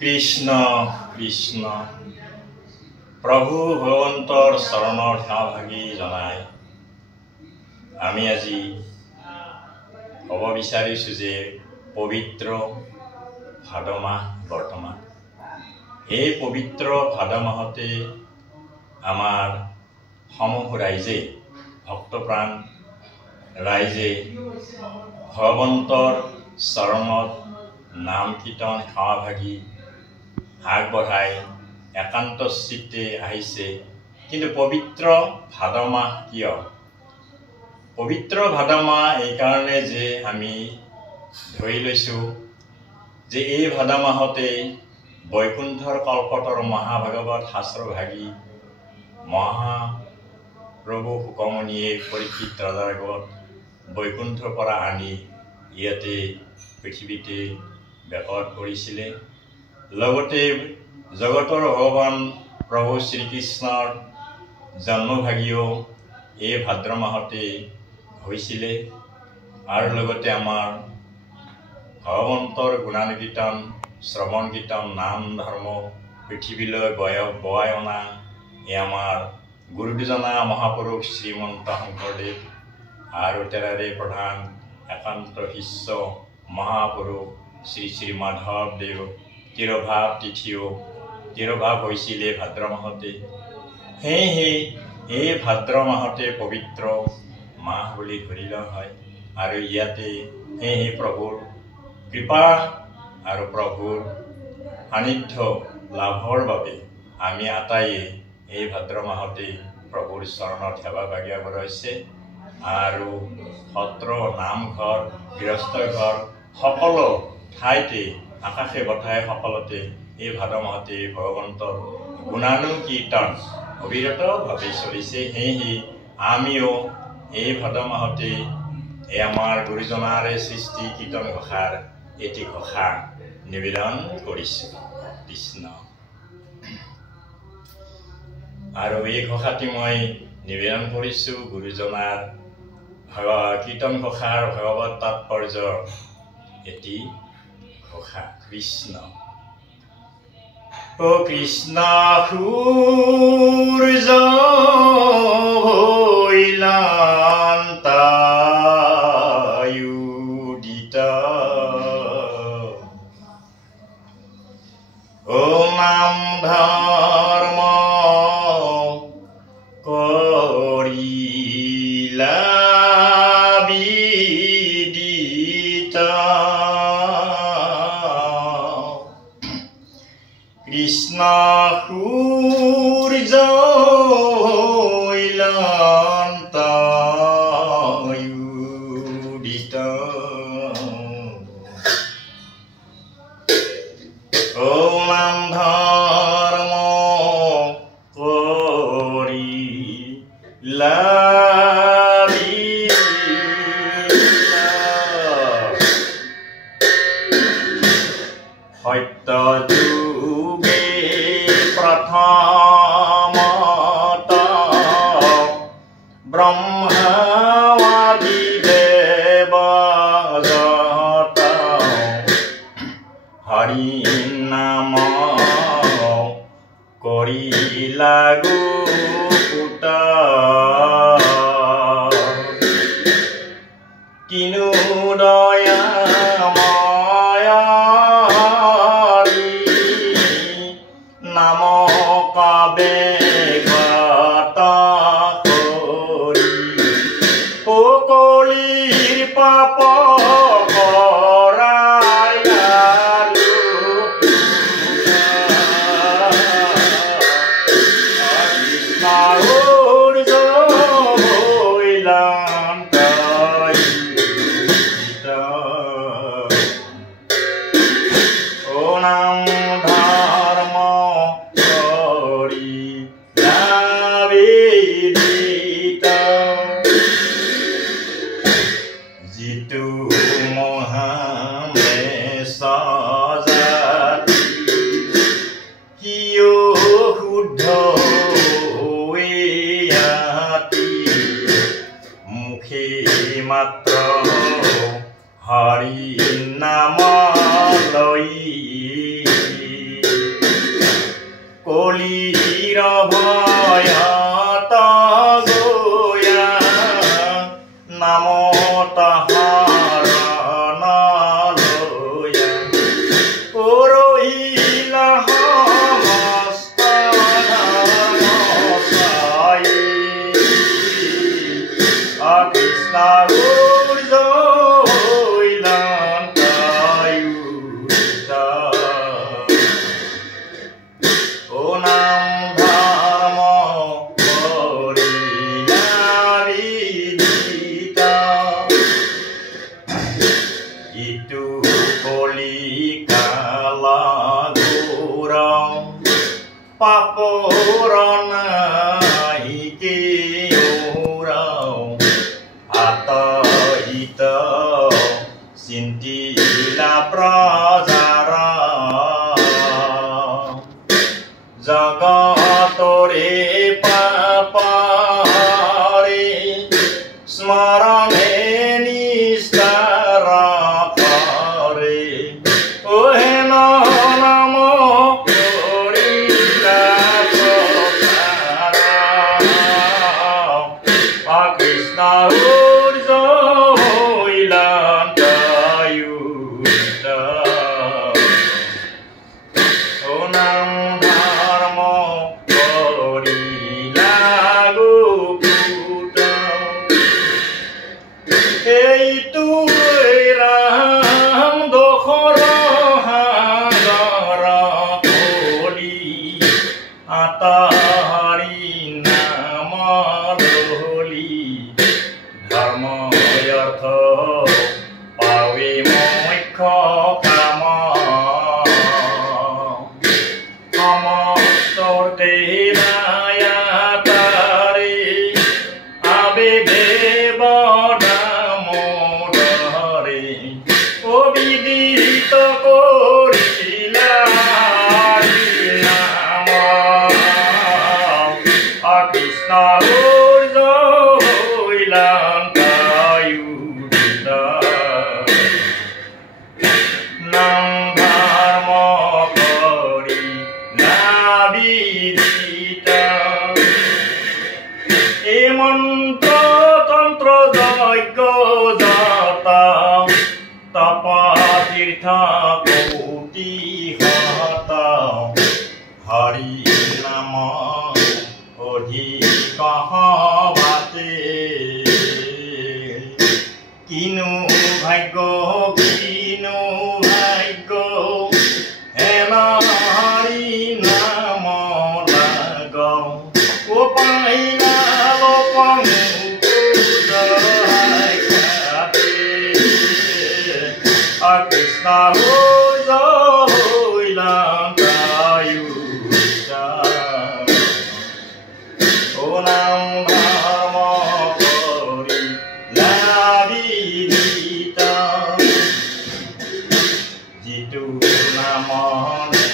কৃষ্ণ কৃষ্ণ প্ৰভু ভগৱন্তৰ চৰণৰ সেৱাভাগী জনাই আমি আজি ক'ব বিচাৰিছোঁ যে পবিত্ৰ ভাদ মাহ বৰ্তমান এই পবিত্ৰ ভাদ মাহতে আমাৰ সমূহ ৰাইজে ভক্তপ্ৰাণ ৰাইজে ভগৱন্তৰ চৰণত নাম কীৰ্তন সেৱাভাগী আগবঢ়াই একান্ত চিত্তে আহিছে। কিন্তু পবিত্ৰ ভাদ মাহ কিয়? পবিত্ৰ ভাদ মাহ এইকাৰণে যে আমি ধৰি লৈছোঁ যে এই ভাদ মাহতে বৈকুণ্ঠৰ কল্পতৰ মহাভাগৱত শাস্ত্ৰভাগী মহাপ্ৰভু শুকমণিয়ে পৰীক্ষিত ৰজাৰ আগত বৈকুণ্ঠৰ পৰা আনি ইয়াতে পৃথিৱীতে বেকৰ কৰিছিলে। লগতে জগতৰ ভগৱান প্ৰভু শ্ৰীকৃষ্ণৰ জন্মভাগীও এই ভাদ্ৰ মাহতে হৈছিলে। আৰু লগতে আমাৰ ভগৱন্তৰ গুণানুকীৰ্তন শ্ৰৱণ কীৰ্তন নাম ধৰ্ম পৃথিৱীলৈ বয়াই অনা এই আমাৰ গুৰু দুজনা মহাপুৰুষ শ্ৰীমন্ত শংকৰদেৱ আৰু তেৰাৰে প্ৰধান একান্ত শিষ্য মহাপুৰুষ শ্ৰী শ্ৰী মাধৱদেৱ তিৰোভাৱ তিথিও তিৰোভাৱ হৈছিলে ভাদ্ৰ মাহতে। সেয়েহে এই ভাদ্ৰ মাহতে পবিত্ৰ মাহ বুলি ধৰি লোৱা হয়। আৰু ইয়াতে সেয়েহে প্ৰভুৰ কৃপা আৰু প্ৰভুৰ সান্নিধ্য লাভৰ বাবে আমি আটাইয়ে এই ভাদ্ৰ মাহতে প্ৰভুৰ চৰণত সেৱাভাগী আগবঢ়াইছে। আৰু সত্ৰ নামঘৰ গৃহস্থ ঘৰ সকলো ঠাইতে আকাশে বতাহে সকলোতে এই ভাদ মাহতে ভগৱন্তৰ গুণানুকীৰ্তন অবিৰতভাৱে চলিছে। সেয়েহে আমিও এই ভাদ মাহতে এই আমাৰ গুৰুজনাৰে সৃষ্টি কীৰ্তন ঘোষাৰ এটি ঘোষা নিবেদন কৰিছোঁ। কৃষ্ণ। আৰু এই ঘোষাটি মই নিবেদন কৰিছোঁ গুৰুজনাৰ কীৰ্তন ঘোষাৰ ভগৱত তাৎপৰ্যৰ এটি ঘোষা। কৃষ্ণ। ও কৃষ্ণ সূৰ্য ভৈলান্তায়ুদিত ও নাম ধৰ্ম কৰিলা কৃষ্ণ সূৰ্য ভৈলান্তায়ুদিত ও নাম ধৰ্ম কৰিলা সত্য প্ৰথমত ব্ৰহ্মাদি দেৱজত হৰি নাম কৰিলা গোপুত কিনো নাম কাবে গত কৰি সকলিৰ পাপ কৰায়ালু সূৰ্য ভৈলান্তায়ুদিত ও নাম ধৰ্ম যিটো মহামেশজাতি সিও শুদ্ধ ইয়াতি মুখে মাত্ৰ হৰি নাম লৈ শৰীৰ ভয়ত গোয়া নাম তাহাৰ নলয়া পৰহিলা সমস্ত ধৰ্ম চাই Krishna Paporana ike urau ata ita sintila prajara jagatore papare smarane nistara pare ohena namo Hari nama odhik kahawate kinu bhagyo hena hari nama lago upaila lopang udahai kate Krishna hoilang kayu Onam dharma kori labidita jitu namane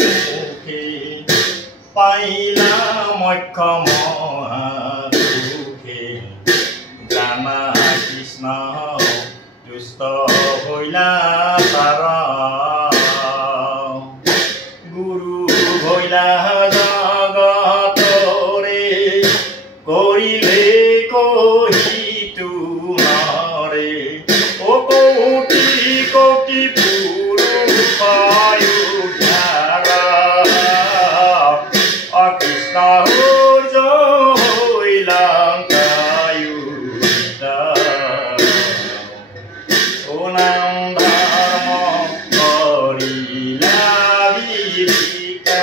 mukhe paila mokkha mohadukhe jana Krishna dusta hoila tara guru hoila Korile kohitu nare o koti puru payudhara Krishna hojo hoilang kayudha onam dharma korila vidita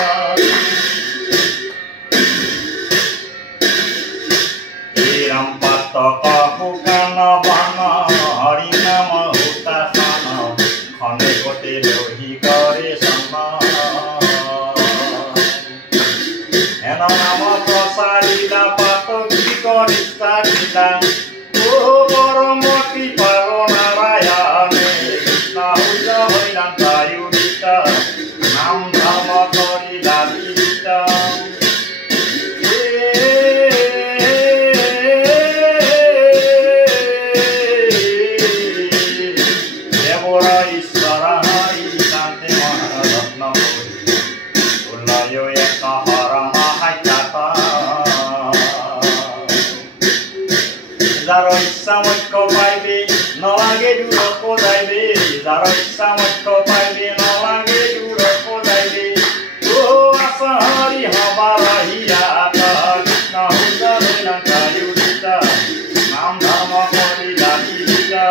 Pakukana bana hari nama utasana khane kote lohi kare sama ena nama prasadila patoki korista kita oh paramati paronarayane Krishna uja hoilang kayudha nam dharma korila vidita Yo নালাগে দূৰত যাইবে যাৰ ইচ্ছা মধ্য পাইবে নালাগে দূৰত যাইবে ও আচাৰি হবাৰ আহিয়া কৃষ্ণ হুজালৈ নাকায়ুৰিতা নাম ধৰ্ম কৰি দাবিতা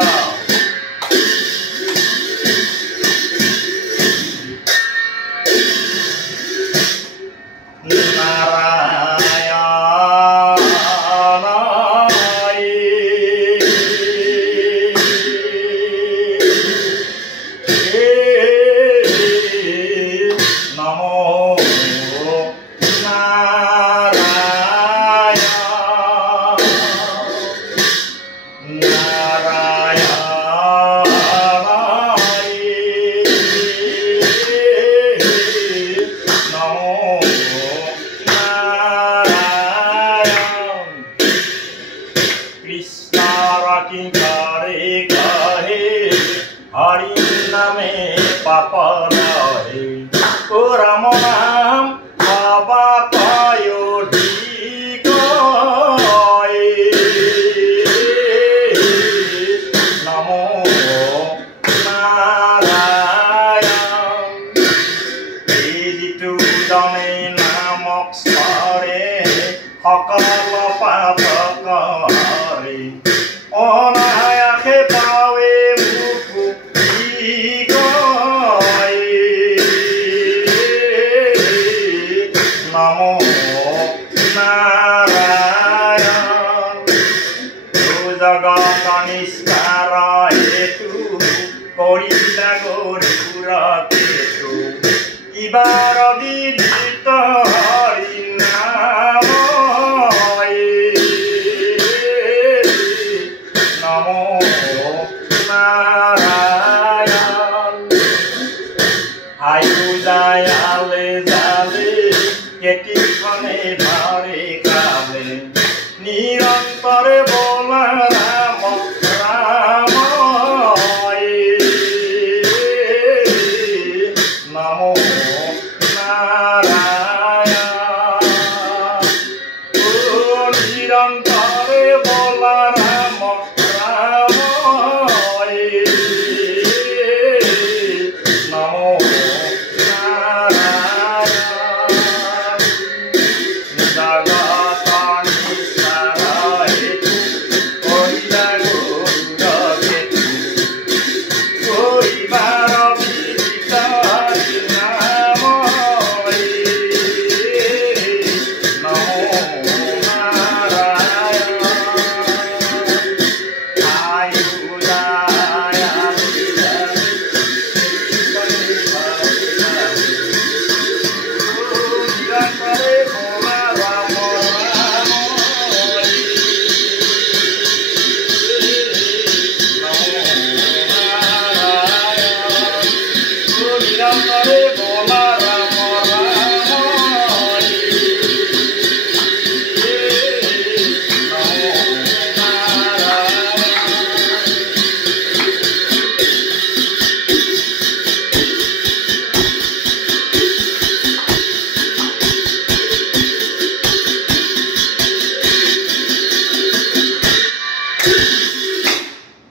Namo